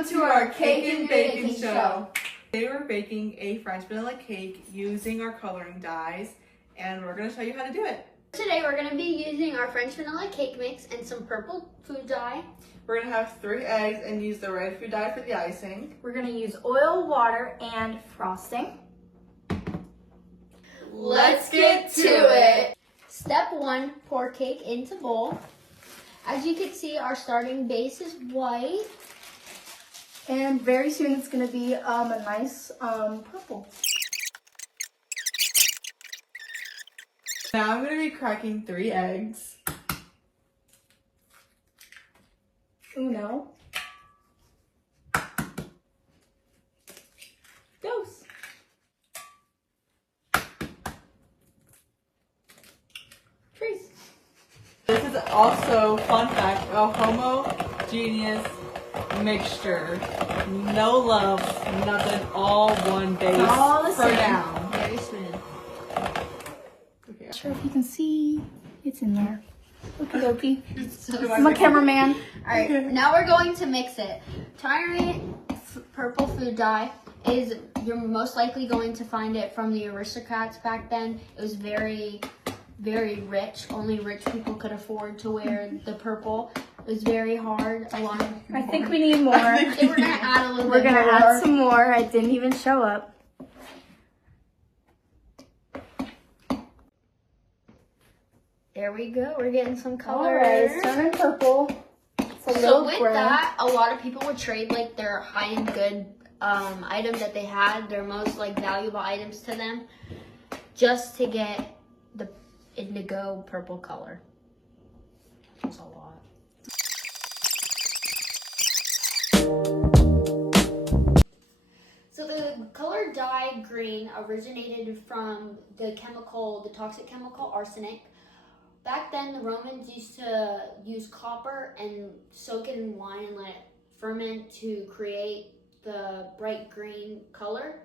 Welcome to our Cake and Bacon Show. Today we're baking a French vanilla cake using our coloring dyes, and we're going to show you how to do it. Today we're going to be using our French vanilla cake mix and some purple food dye. We're going to have 3 eggs and use the red food dye for the icing. We're going to use oil, water, and frosting. Let's get to it. Step 1, pour cake into bowl. As you can see, our starting base is white. And very soon it's going to be a nice purple. Now I'm going to be cracking 3 eggs. Uno. Dos. Tres. This is also, fun fact, a homogeneous mixture. No lumps, nothing, all one base All the for same. now. Very smooth. Okay. Not sure if you can see. It's in there. Okie dokie. I'm I'm a cameraman. Alright, now we're going to mix it. Tyrant purple food dye is, you're most likely going to find it from the aristocrats back then. It was very, very rich. Only rich people could afford to wear the purple. It was very hard. A lot of I think we need more. we're gonna add a little We're bit going to more. add some more. I didn't even show up. There we go. We're getting some color. Alright, it's turning purple. It's a So little with gray. that, a lot of people would trade like their high-end good items that they had, their most like valuable items to them, just to get the indigo purple color. That's a lot. So the color dye green originated from the toxic chemical arsenic. Back then, the Romans used to use copper and soak it in wine and let it ferment to create the bright green color.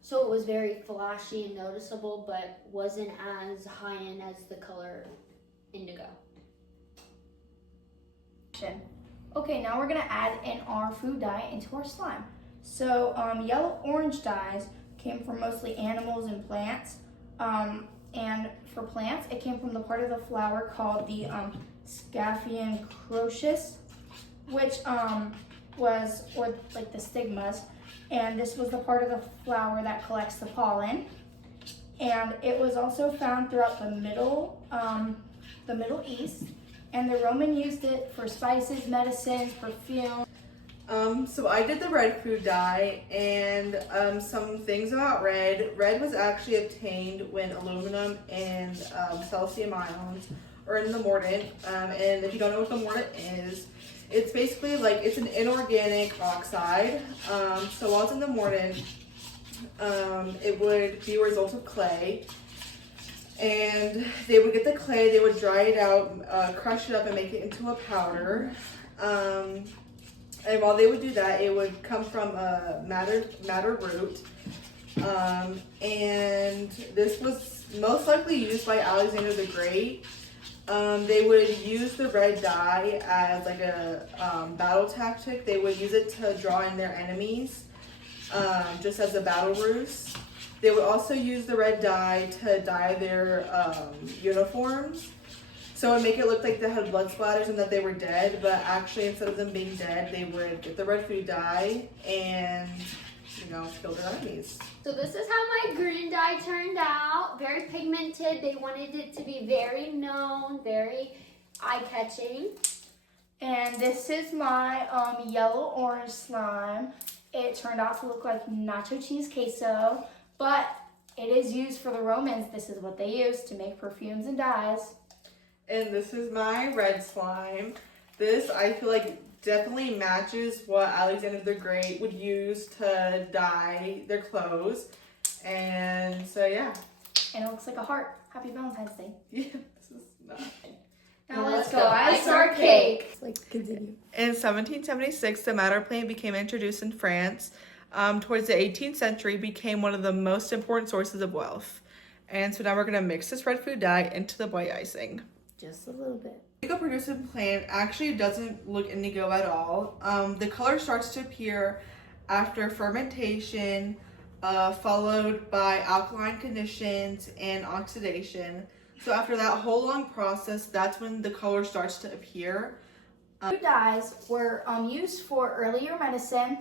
So it was very flashy and noticeable, but wasn't as high-end as the color indigo. Okay, now we're gonna add in our food dye into our slime. So yellow-orange dyes came from mostly animals and plants. And for plants, it came from the part of the flower called the Scaphian Croesus, which was, or like the stigmas. And this was the part of the flower that collects the pollen. And it was also found throughout the Middle East. And the Roman used it for spices, medicines, perfume. So I did the red food dye, and some things about red. Red was actually obtained when aluminum and calcium ions are in the mordant. And if you don't know what the mordant is, it's basically like, it's an inorganic oxide. So while it's in the mordant, it would be a result of clay. And they would get the clay, they would dry it out, crush it up and make it into a powder. And while they would do that, it would come from a madder root. And this was most likely used by Alexander the Great. They would use the red dye as like a battle tactic. They would use it to draw in their enemies, just as a battle ruse. They would also use the red dye to dye their uniforms. So it would make it look like they had blood splatters and that they were dead, but actually instead of them being dead, they would get the red food dye and, kill their enemies. So this is how my green dye turned out. Very pigmented. They wanted it to be very known, very eye-catching. And this is my yellow-orange slime. It turned out to look like nacho cheese queso, but it is used for the Romans. This is what they used to make perfumes and dyes. And this is my red slime. This, I feel like, definitely matches what Alexander the Great would use to dye their clothes. And so, yeah. And it looks like a heart. Happy Valentine's Day. Yeah, this is not. Now let's go ice our cake. Continue. In 1776, the madder plant became introduced in France. Towards the 18th century, became one of the most important sources of wealth. And so now we're going to mix this red food dye into the white icing. Just a little bit. Indigo producing plant actually doesn't look indigo at all. The color starts to appear after fermentation, followed by alkaline conditions and oxidation. So after that whole long process, that's when the color starts to appear. Food dyes were used for earlier medicine.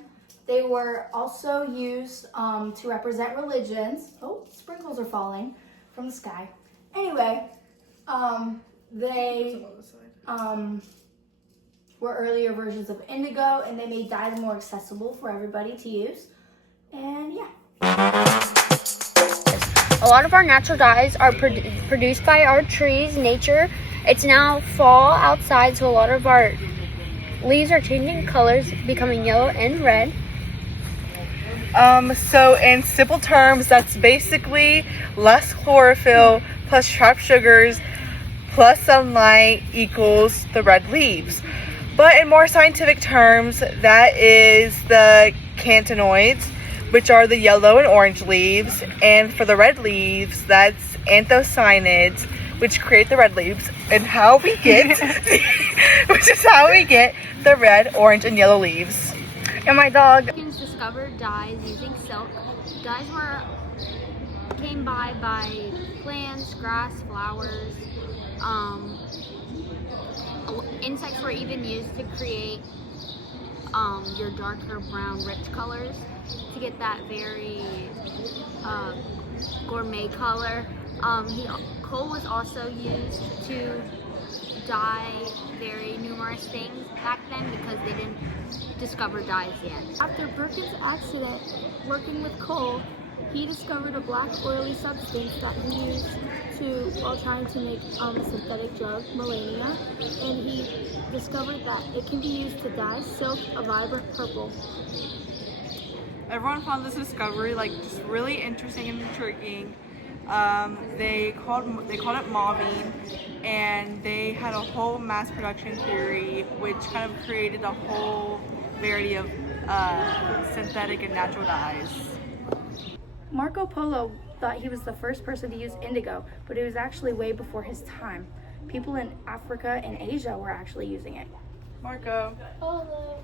They were also used to represent religions. Oh, sprinkles are falling from the sky. Anyway, they were earlier versions of indigo, and they made dyes more accessible for everybody to use. And yeah. A lot of our natural dyes are produced by our trees, nature. It's now fall outside, so a lot of our leaves are changing colors, becoming yellow and red. So in simple terms, that's basically less chlorophyll plus trapped sugars plus sunlight equals the red leaves. But in more scientific terms, that is the cantanoids, which are the yellow and orange leaves. And for the red leaves, that's anthocyanins, which create the red leaves. And how we get, which is how we get the red, orange, and yellow leaves. And my dog Discovered dyes using silk. Dyes came by plants, grass, flowers. Insects were even used to create your darker brown rich colors to get that very gourmet color. Coal was also used to dye very numerous things back then because they didn't discover dyes yet. After Perkins' accident working with coal, he discovered a black oily substance that he used while trying to make a synthetic drug, melamine, and he discovered that it can be used to dye silk a vibrant purple. Everyone found this discovery just really interesting and intriguing. They called it mobbing, and they had a whole mass production theory which kind of created a whole variety of synthetic and natural dyes. Marco Polo thought he was the first person to use indigo, but it was actually way before his time. People in Africa and Asia were actually using it. Marco. Polo.